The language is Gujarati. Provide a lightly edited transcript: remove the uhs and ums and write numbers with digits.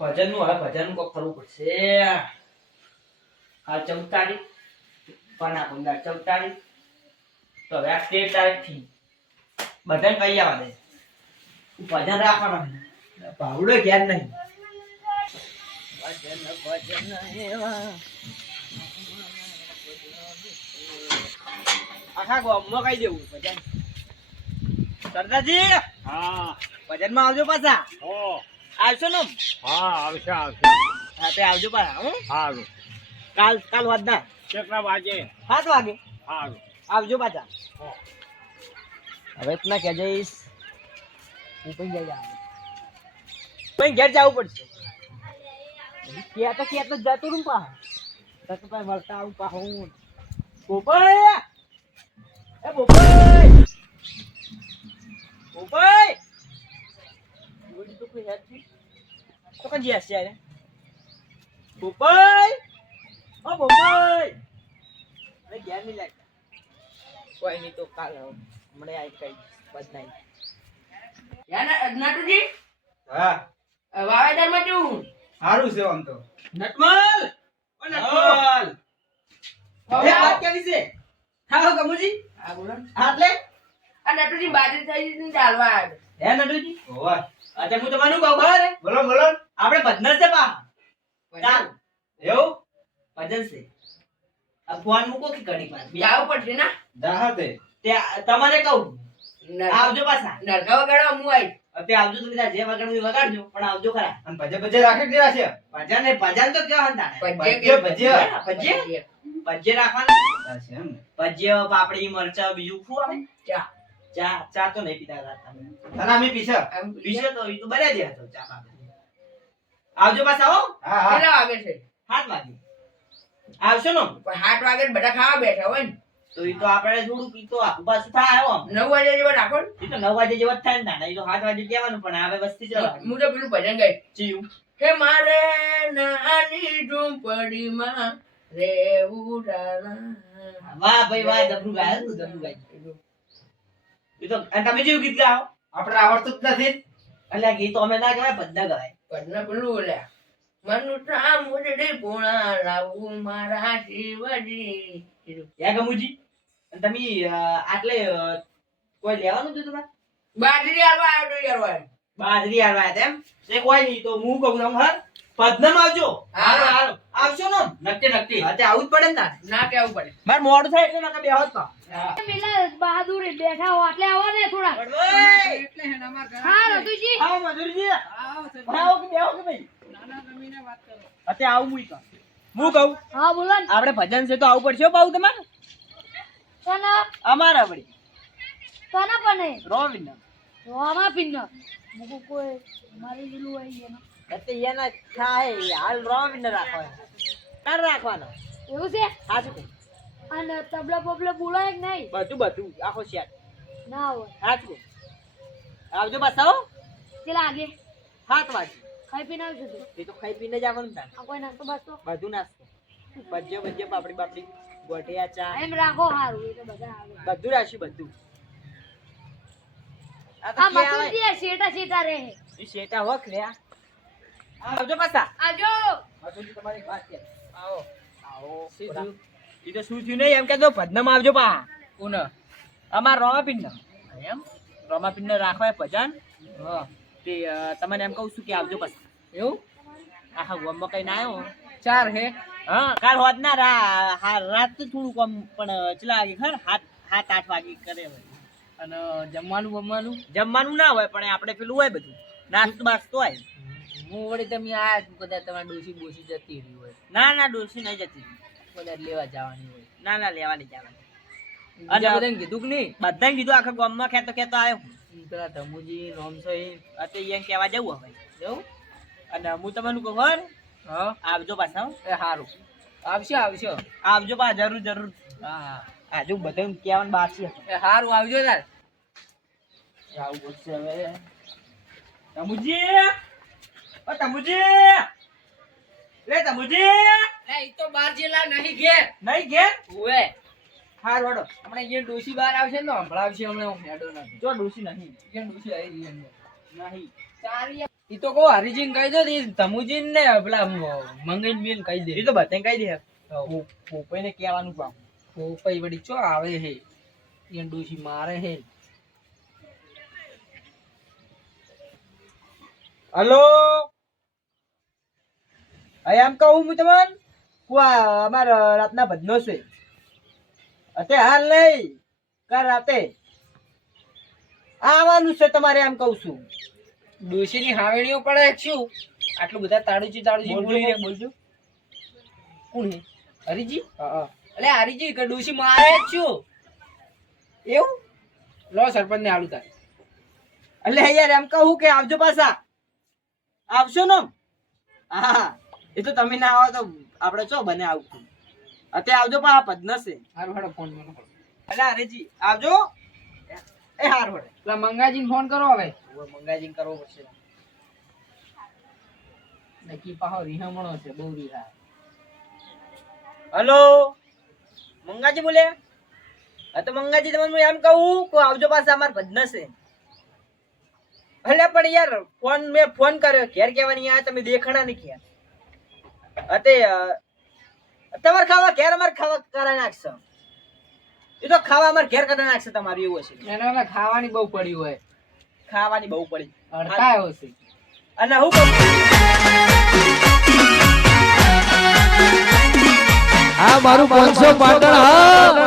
ભજનનું હવે ભજનનું કોક કરવું પડશે. આ 14 તારીખ પના 14 તારીખ તો હવે આ 13 તારીખથી બધાને કહી આવવા દે ભજન રાખવાનું. પાવડો ઘેર નહીં. ભજન એવા આખા ગામમાં કહી દેવું ભજન. સરદારજી હા ભજનમાં આવજો પાછા. આવશો ને? હા આવશે હા તે આવજો પાછા. હું સારું. કાલ વાદના કેટલા વાગે? 7 વાગે સારું. આવજો પાછા. હવે ના કે જઈશ હું પણ ઘેર જવું પડશે. ક્યાં તો જતો રૂમ પા તો ભાઈ મળતા આવું પા હું બોપાઈ. એ બોપાઈ બોપાઈ બોલી તો કોઈ હેડ છે તો કજી હશે યાર. બોપાઈ ઓ બોપાઈ અરે ઘેર નહીં લાગતા. કોઈ નહીં તો કાલ મને આ કઈ બદનાઈ. યાર નાટુજી હા વાવેતરમાં કેવું? સારું છે આમ તો. નટમલ ઓ નટમલ એ વાત કેવી છે? હા કમુજી આ બોલો. આટલે આ નાટુજી બાજરી થઈ ગઈ ચાલવા આવ્યો. હે નટુજી હોવા અચ્છા હું તમારું કહું ખબર હે બોલો બોલો. આપણે ભજન છે પા ચાલ એવું ભજન છે. આ ફોન મૂકો કે ઘડી પાસ જાવું પડશે ના? જાહતે તે તમને કહું આવજો પાછા. નરકા વગાડવા હું આવી. તે આવજો તો કીધા જે વગાડવું એ વગાડજો પણ આવજો ખરા. અને ભજે ભજે રાખે કે રાશે? ભજન ને ભજન તો કેવા હંતા ભજે ભજે ભજે ભજે રાખવાના. રાશે એમ ને. ભજ્ય પાપડી મરચા બીજું શું આવે? ચા. ચા તો નહીં પીતા હતા. તને અમે પીછા. બીજો તો ઈ તો બને દે હતો ચા પાપડી. આવજો પાછા હો હા હા કેટલા વાગે છે? 7 વાગે આવશો ને? પણ 8 વાગે બધા ખાવા બેઠા હોય ને. તો ઈ તો આપણે થોડું પીતો આખું પાછું થાય આમ. 9 વાગે જેવા રાખો ને. ઈ તો 9 વાગે જેવો જ થાય ને તાને. ઈ તો 7 વાગે કહેવાનું પણ હવે વસ્તી ચલાવવાની. હું તો પેલું ભજન ગાઈ. ચીયું હે મારે નાની ઝૂંપડીમાં રેવું રાણા. વાહ ભાઈ વાહ જબરું ગાય તું જબરું ગાય. ઈ તો અને તમે જેવું ગીત ગાઓ આપણે આવડતું જ નથી. એટલે આ ગીત તો અમે ના ગાય બધા ગાય. ભજન પેલું ઓલ્યા મનુષ્ય મુરડી પૂણા લાવું મારા શિવજી. યા ગમુજી અને તમે આટલે કોઈ લેવાનું છે તમારે? બાજરી આલવા આવ્યો તો યાર ભાઈ. બાજરી આલવા તેમ એ કોઈ નહીં તો હું કહું છું હર પદ્મમ આવજો. હાલો, હાલો આવશો ને? નક્કી નક્કી. હા તે આવું જ પડે ને તારે. ના કેવું પડે. માર મોડું થાય એટલે નકા બેહો જ કા. પેલા બહાદુર બેઠા હો એટલે આવો ને થોડા. હા રતુજી આવો મજૂરજી આવો કે બેહો કે ભાઈ અતે આવું મુઈ કા હું કહું હા બોલો ને. આપણે ભજન છે તો આવું પડશે હો પાઉ તમારે. કના અમારા વળી કના પણ રોવિન રોમા પિન્ન મુકો કોઈ મારી જેલું આવી એનો અતે એના થાય હાલ રોવિન રાખો કર રાખવાનો એવું છે. સાચું કહું. અને તબલા બબલા બોલાય કે નહીં? બધું આખો શેટ ના હોય. સાચું આવજો પાછા હો પેલા આગે 7 વાગે. ખાઈ પીને આવજો તું. એ તો ખાઈ પીને જ આવવાનું તાર. આ કોઈ નાસ્તો બાસ્તો બધું નાસ્તો ભજ્યો પાપડી બાપડી ગોઠિયા ચા એમ રાખો હારું એ તો બધા આવે. બધું રાખ્યું બધું. આ તો આ ક્યાં આવે? મતુજી શેટા શેટા રહે. ઈ શેટા વખ રે આવજો પાછા. આજો મતુજી તમારી વાત છે. આવો આવો ઈ તો શું થયું નહીં એમ કે તો ભજનમાં આવજો પા. કોણ? અમાર રોમાપિન એમ? રોમાપિન ને રાખવા ભજન. હા તે તમને એમ કહું છું કે આવજો પાછા. એવું? આખા ગોમમાં કઈ ના આવ્યો 4 હે. હા કાલ હોત ના રાત તો થોડું કમ પણ ચલા વાગે ખર 7-8 વાગે કરે હવે. અને જમવાનું જમવાનું ના હોય પણ આપણે પેલું હોય બધું નાસ્તો બાસ્તો હોય. હું વળી તમે આ કદાચ તમારી ડોસી બોસી જતી રહી હોય, ના ડોસી નહીં જતી. કદાચ લેવા જવાની હોય. ના લેવાની જવાની. બીજા બધાને કીધું કે નહીં? બધાને કીધું આખા ગામમાં ખેતો આવ્યો. પેલા ધમુજી નોમ છે એ અત્યારે અહીંયા કહેવા જવું હવે. જવું? અને હું તમને કહું ખબર હા આવજો પાછા હો. એ સારું. આવશે આવજો પાછા જરૂર. હા આજુ બધું કહેવાનું બાકી હતું. એ સારું આવજો તાર. આવું પડશે હવે. તમુજી ઓ તમુજી લે તમુજી એ તો બાર જેલા નહીં ઘેર. નહીં ઘેર ઓએ હાર વડો આપણે અહીંયા ડોસી બહાર આવશે ને હમણાં આવશે હમણાં હું હેડો નથી. જો ડોસી નહીં અહીંયા ડોસી આવી રહી અંદર. નહીં ચારી ઈ તો કહો હરીજીને કહી દો ઈ તમુજીને ને પેલા મંગીન બેન કહી દે. એ તો બધાને કહી દે. હઉ. પોપઈને કહેવાનું પામ. પોપઈ વળી ચો આવે હે ઈ ડોશી મારે હે. હલો એમ કહું હું તમને અમારા રાતના ભજનો છે અત્યારે હાલ નહીં કાલ રાતે આવવાનું છે તમારે એમ કહું છું. ડોશીની હાવેણીઓ પડે શું આટલું બધા તાળુજી બોલી રહ્યા બોલજો. કોણ હે હરીજી? અલે હરીજી કે ડોશી મારે જ છું એવું? લો સરપંચ ને આલુ તારે. એટલે યાર એમ કહું કે આવજો પાછા આવશો ને. હા એ તો તમે ના આવો તો આપણે ચો બને આવશું અત્યારે આવજો પણ આ ભજન છે. હારું હાડો ફોન મને. એટલે હરેજી આવજો. એ હાર હોડે પેલા મંગાજીને ફોન કરો હવે. મંગાજી કરવો પડશે. નક્કી પાહો રીહામણો છે બહુ રીહા. હલો મંગાજી બોલે. હા તો મંગાજી તમને એમ કહું કે આવજો પાછા અમાર ભજન છે. એટલે પણ યાર મેં ફોન કર્યો ઘેર કહેવાની આ તમે દેખાણા નહીં ક્યાં અતે તમારે ખાવા ઘેર અમારે ખાવા કરાવી નાખશે. એ તો ખાવા અમારે ઘેર કરી નાખશે તમારું એવું હશે. એને ઓલા ખાવાની બહુ પડી હોય. ખાવાની બહુ પડી અડકાયો હશે. અને હું કહું આ મારું 500 પાટણ હા.